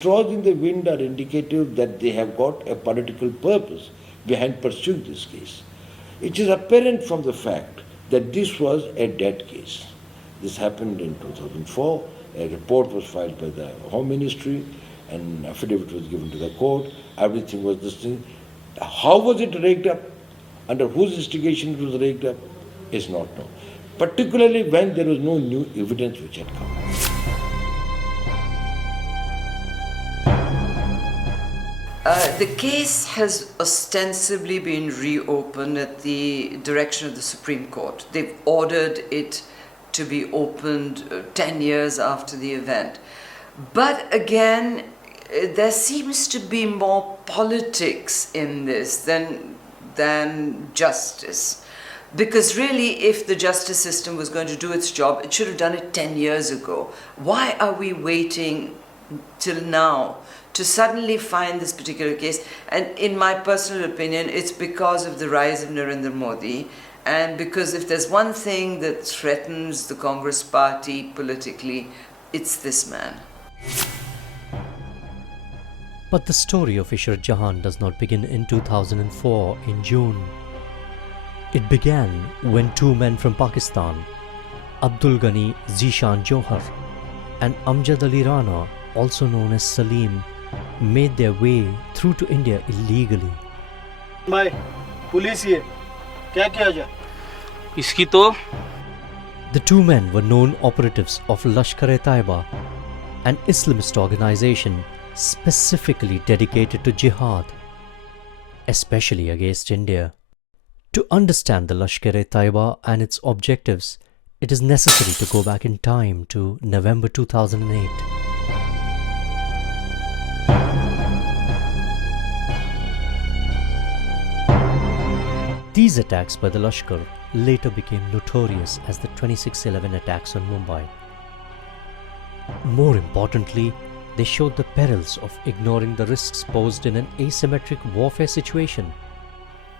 Straws in the wind are indicative that they have got a political purpose behind pursuing this case. It is apparent from the fact that this was a dead case. This happened in 2004. A report was filed by the Home Ministry, an affidavit was given to the court, everything was this thing. How was it raked up? Under whose instigation it was raked up is not known. Particularly when there was no new evidence which had come. The case has ostensibly been reopened at the direction of the Supreme Court. They've ordered it to be opened 10 years after the event. But again, there seems to be more politics in this than justice. Because really, if the justice system was going to do its job, it should have done it 10 years ago. Why are we waiting till now to suddenly find this particular case? And in my personal opinion, it's because of the rise of Narendra Modi, and because if there's one thing that threatens the Congress party politically, it's this man. But the story of Isharat Jahan does not begin in 2004 in June. It began when two men from Pakistan, Abdul Ghani Zishan Johar and Amjad Ali Rana, also known as Salim, made their way through to India illegally. My police here. क्या किया जाए? इसकी तो The two men were known operatives of Lashkar-e-Taiba, an Islamist organization specifically dedicated to jihad, especially against India. To understand the Lashkar-e-Taiba and its objectives, it is necessary to go back in time to November 2008. These attacks by the Lashkar later became notorious as the 26/11 attacks on Mumbai. More importantly, they showed the perils of ignoring the risks posed in an asymmetric warfare situation.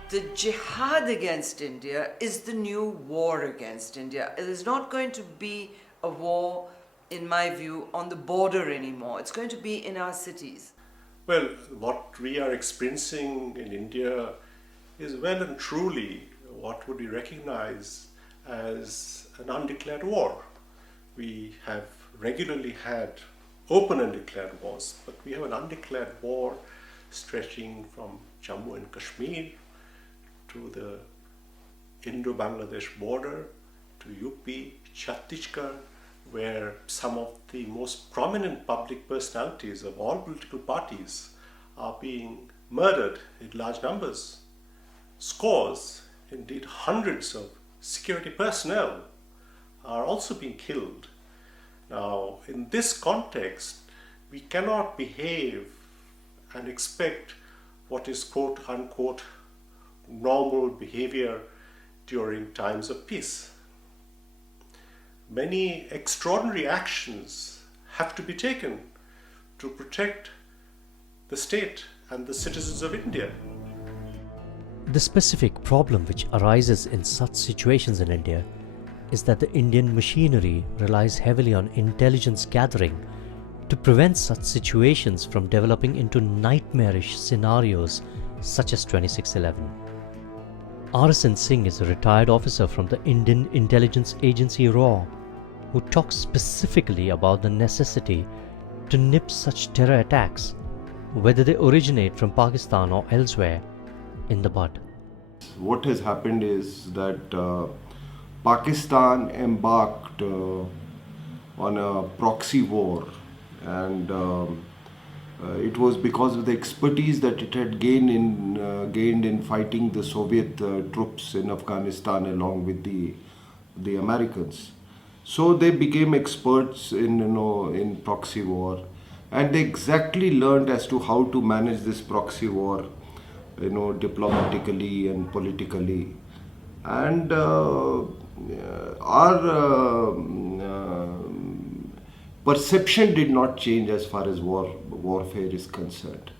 The jihad against India is the new war against India. It is not going to be a war, in my view, on the border anymore. It's going to be in our cities. Well, what we are experiencing in India is well and truly what would be recognized as an undeclared war. We have regularly had open and declared wars, but we have an undeclared war stretching from Jammu and Kashmir to the Indo-Bangladesh border, to UP, Chhattisgarh, where some of the most prominent public personalities of all political parties are being murdered in large numbers. Scores, indeed hundreds of security personnel are also being killed. Now, in this context, we cannot behave and expect what is quote unquote normal behavior during times of peace. Many extraordinary actions have to be taken to protect the state and the citizens of India. The specific problem which arises in such situations in India is that the Indian machinery relies heavily on intelligence gathering to prevent such situations from developing into nightmarish scenarios such as 26/11. RSN Singh is a retired officer from the Indian intelligence agency RAW, who talks specifically about the necessity to nip such terror attacks, whether they originate from Pakistan or elsewhere, in the bud. What has happened is that Pakistan embarked on a proxy war, and it was because of the expertise that it had gained in fighting the Soviet troops in Afghanistan along with the Americans. So they became experts in proxy war, and they exactly learned as to how to manage this proxy war, diplomatically and politically. And our perception did not change as far as warfare is concerned,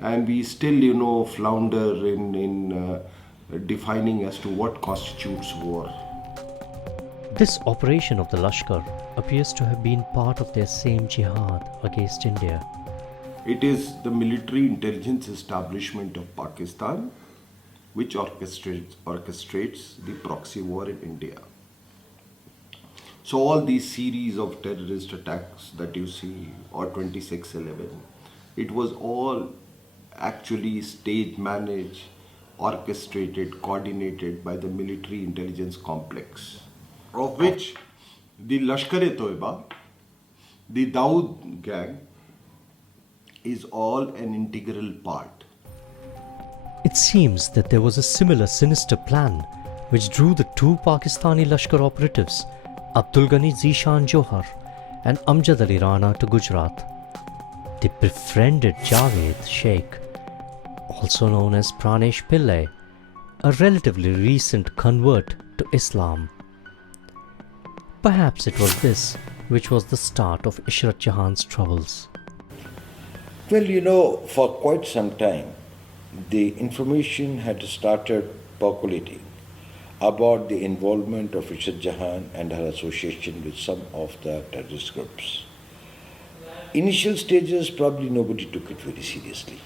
and we still flounder in defining as to what constitutes war. This operation of the Lashkar appears to have been part of their same jihad against India. It is the military intelligence establishment of Pakistan which orchestrates the proxy war in India. So all these series of terrorist attacks that you see, or 26/11, it was all actually stage managed, orchestrated, coordinated by the military intelligence complex, of which the Lashkar-e-Toiba, the Dawood gang, is all an integral part. It seems that there was a similar sinister plan which drew the two Pakistani Lashkar operatives, Abdul Ghani Zishan Johar and Amjad Ali Rana, to Gujarat. They befriended Javed Sheikh, also known as Pranesh Pillai, a relatively recent convert to Islam. Perhaps it was this which was the start of Isharat Jahan's troubles. Well, you know, for quite some time, the information had started percolating about the involvement of Isharat Jahan and her association with some of the terrorist groups. Initial stages, probably nobody took it very seriously.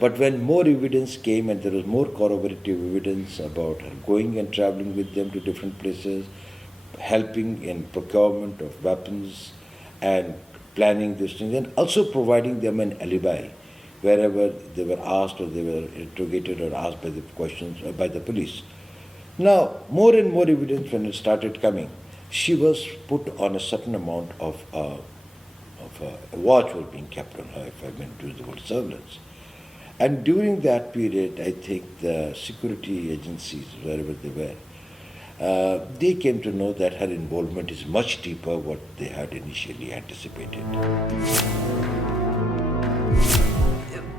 But when more evidence came and there was more corroborative evidence about her going and traveling with them to different places, helping in procurement of weapons and planning these things, and also providing them an alibi wherever they were asked or they were interrogated or asked by the questions or by the police. Now, more and more evidence when it started coming, she was put on a certain amount of a watch was being kept on her, if I meant to use the word surveillance. And during that period, I think the security agencies, wherever they were, they came to know that her involvement is much deeper what they had initially anticipated.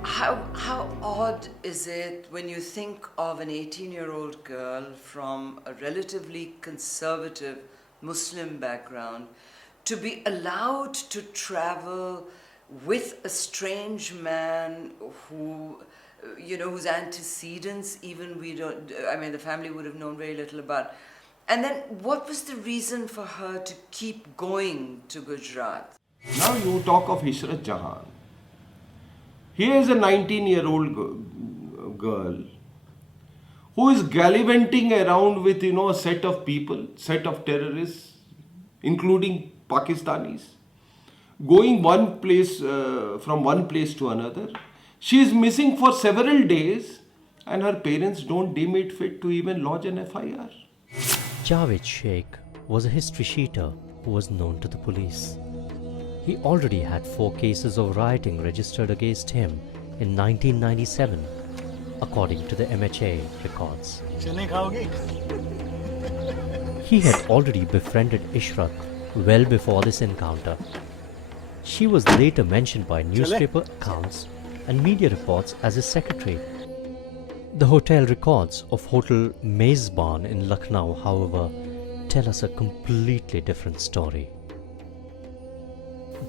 How odd is it when you think of an 18-year-old girl from a relatively conservative Muslim background to be allowed to travel with a strange man who, whose antecedents even the family would have known very little about. And then what was the reason for her to keep going to Gujarat? Now you talk of Isharat Jahan. Here is a 19-year-old girl who is gallivanting around with, a set of people, set of terrorists, including Pakistanis, going from one place to another. She is missing for several days and her parents don't deem it fit to even lodge an FIR. Javed Sheikh was a history sheeter who was known to the police. He already had 4 cases of rioting registered against him in 1997, according to the MHA records. He had already befriended Isharat well before this encounter. She was later mentioned by newspaper accounts and media reports as his secretary. The hotel records of Hotel Mezban in Lucknow, however, tell us a completely different story.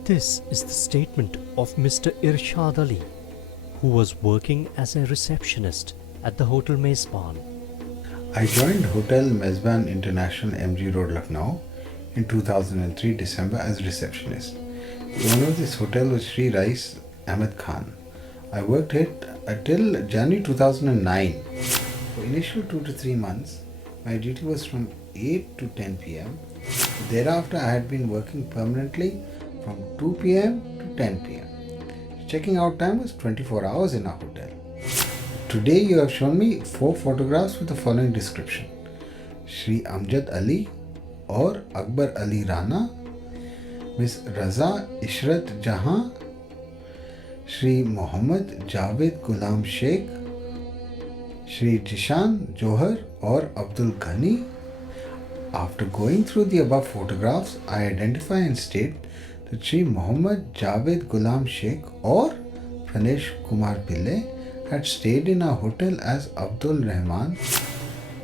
This is the statement of Mr. Irshad Ali, who was working as a receptionist at the Hotel Mezban. I joined Hotel Mezban International, MG Road, Lucknow in 2003 December as receptionist. The owner of this hotel was Sri Rais Ahmed Khan. I worked here until January 2009. For initial 2 to 3 months, my duty was from 8 to 10 p.m. Thereafter, I had been working permanently from 2 p.m. to 10 p.m. Checking out time was 24 hours in our hotel. Today you have shown me 4 photographs with the following description. Shri Amjad Ali or Akbar Ali Rana, Miss Raza Ishrat Jahan, Shri Muhammad Javed Ghulam Sheikh, Shri Jishan Johar or Abdul Ghani. After going through the above photographs, I identify and state that Shri Muhammad Javed Ghulam Sheikh or Pranesh Kumar Pillai had stayed in our hotel as Abdul Rahman.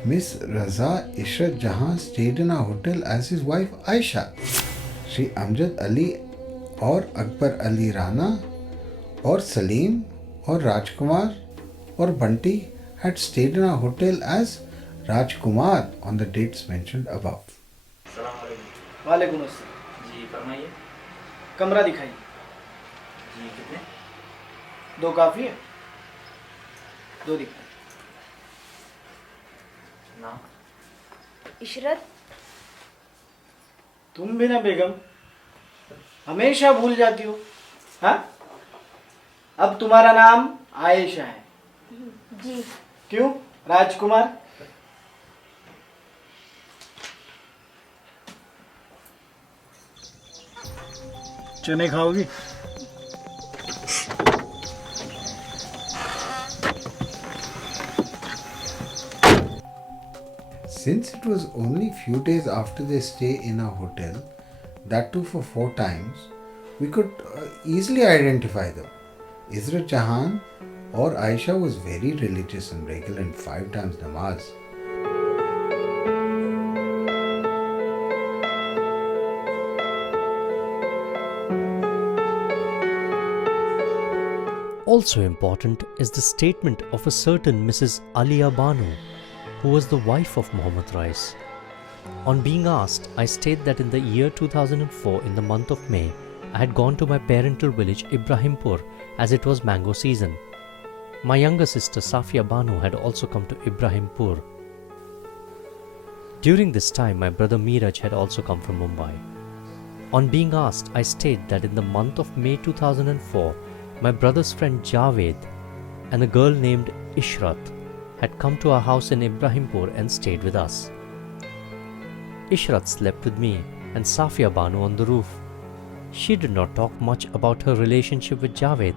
Miss Raza Ishrat Jahan stayed in our hotel as his wife Aisha. Shri Amjad Ali or Akbar Ali Rana or Salim or Rajkumar or Bunty had stayed in our hotel as Rajkumar on the dates mentioned above. वालेकुम अस्सलाम। जी फरमाइए। कमरा दिखाइए। जी कितने? दो काफी है? दो दिखा ना। इशरत, तुम भी ना बेगम, हमेशा भूल जाती हो। हाँ, अब तुम्हारा नाम आयशा है। जी। क्यों राजकुमार? चने खाओगी? Since it was only few days after their stay in our hotel, that too for 4 times, we could easily identify them. Israt Jahan or Aisha was very religious and regular in 5 times namaz. Also important is the statement of a certain Mrs. Alia Banu, who was the wife of Muhammad Rais. On being asked, I state that in the year 2004, in the month of May, I had gone to my parental village Ibrahimpur as it was mango season. My younger sister Safia Banu had also come to Ibrahimpur. During this time, my brother Miraj had also come from Mumbai. On being asked, I state that in the month of May 2004, my brother's friend Javed and a girl named Isharat had come to our house in Ibrahimpur and stayed with us. Isharat slept with me and Safia Banu on the roof. She did not talk much about her relationship with Javed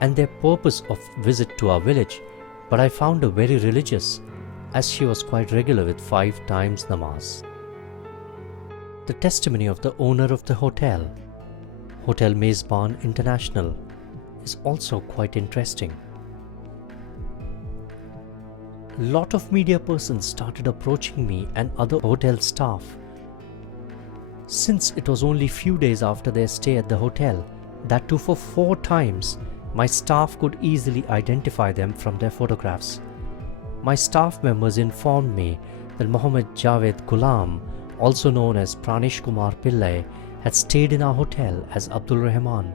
and their purpose of visit to our village, but I found her very religious, as she was quite regular with 5 times namaz. The testimony of the owner of the hotel, Hotel Mezban International, is also quite interesting. Lot of media persons started approaching me and other hotel staff. Since it was only few days after their stay at the hotel, that too for 4 times, my staff could easily identify them from their photographs. My staff members informed me that Mohammed Javed Ghulam, also known as Pranish Kumar Pillai, had stayed in our hotel as Abdul Rahman.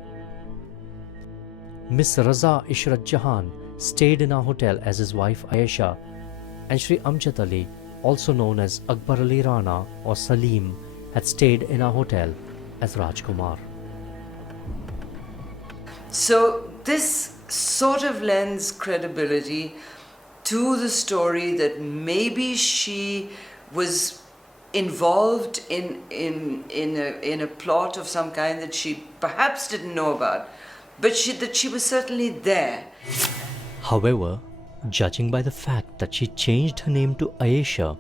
Miss Raza Ishrat Jahan stayed in our hotel as his wife Ayesha, and Shri Amjad Ali, also known as Akbar Ali Rana or Salim, had stayed in our hotel as Rajkumar. So this sort of lends credibility to the story that maybe she was involved in a plot of some kind that she perhaps didn't know about, but that she was certainly there. However, judging by the fact that she changed her name to Ayesha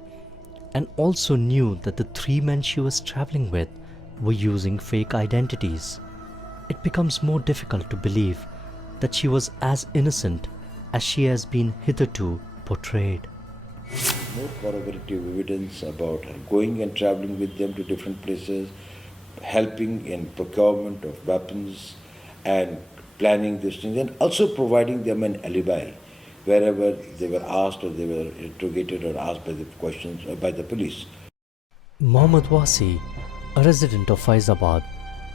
and also knew that the 3 men she was traveling with were using fake identities, it becomes more difficult to believe that she was as innocent as she has been hitherto portrayed. More corroborative evidence about her going and traveling with them to different places, helping in procurement of weapons and planning these things, and also providing them an alibi wherever they were asked or they were interrogated or asked by the questions by the police. Mohammad Wasi, a resident of Faizabad,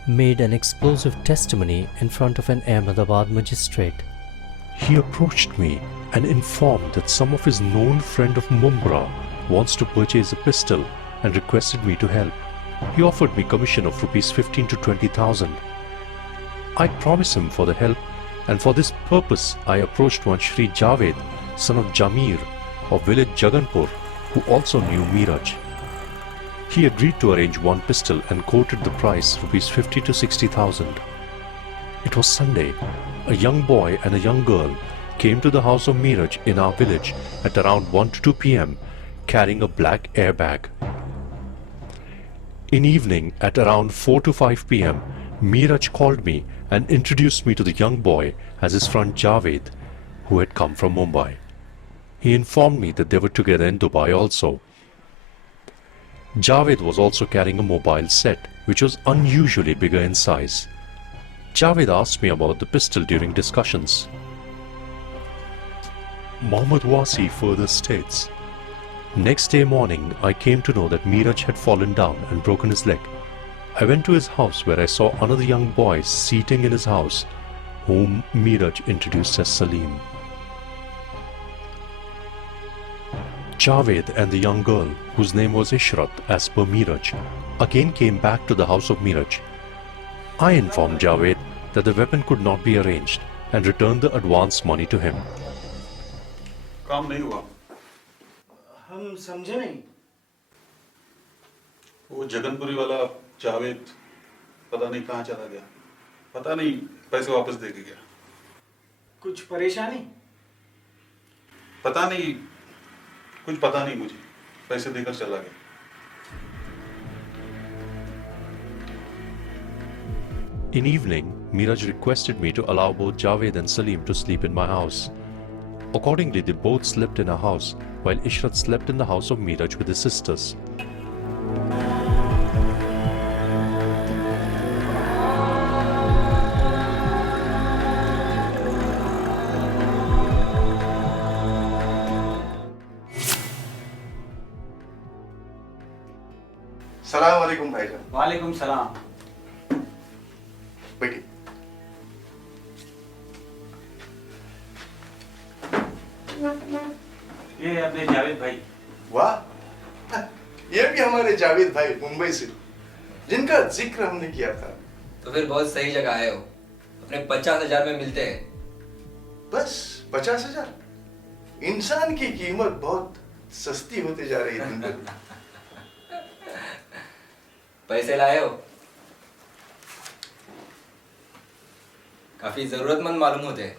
made an explosive testimony in front of an Ahmedabad magistrate. He approached me and informed that some of his known friend of Mumbai wants to purchase a pistol and requested me to help. He offered me commission of rupees 15 to 20,000. I promised him for the help, and for this purpose I approached one Shri Javed, son of Jamir, of village Jaganpur, who also knew Miraj. He agreed to arrange one pistol and quoted the price rupees 50 to 60,000. It was Sunday. A young boy and a young girl came to the house of Miraj in our village at around 1 to 2 p.m. carrying a black airbag. In evening at around 4 to 5 p.m., Miraj called me and introduced me to the young boy as his friend Javed, who had come from Mumbai. He informed me that they were together in Dubai also. Javed was also carrying a mobile set, which was unusually bigger in size. Javed asked me about the pistol during discussions. Mohammad Wasi further states, next day morning I came to know that Miraj had fallen down and broken his leg. I went to his house where I saw another young boy seating in his house whom Meeraj introduced as Salim. Javed and the young girl, whose name was Isharat as per Meeraj, again came back to the house of Meeraj. I informed Javed that the weapon could not be arranged and returned the advance money to him. काम नहीं हुआ। हम समझे नहीं। वो जगनपुरी वाला जावेद पता नहीं कहाँ चला गया, पता नहीं पैसे वापस दे के गया। कुछ परेशानी? पता नहीं, कुछ पता नहीं मुझे, पैसे देकर चला गया। In evening, Meeraj requested me to allow both Javed and Salim to sleep in my house. Accordingly, they both slept in a house, while Ishrat slept in the house of Meeraj with his sisters. सलाम वालेकुम भाईजान। वालेकुम सलाम। बैठिए। ये अपने जावेद भाई। वाह, ये भी हमारे जावेद भाई मुंबई से, जिनका जिक्र हमने किया था। तो फिर बहुत सही जगह आए हो, अपने 50,000 में मिलते हैं। बस 50,000? इंसान की कीमत बहुत सस्ती होती जा रही दिन ब दिन। पैसे लाए हो? काफी जरूरतमंद मालूम होते हैं।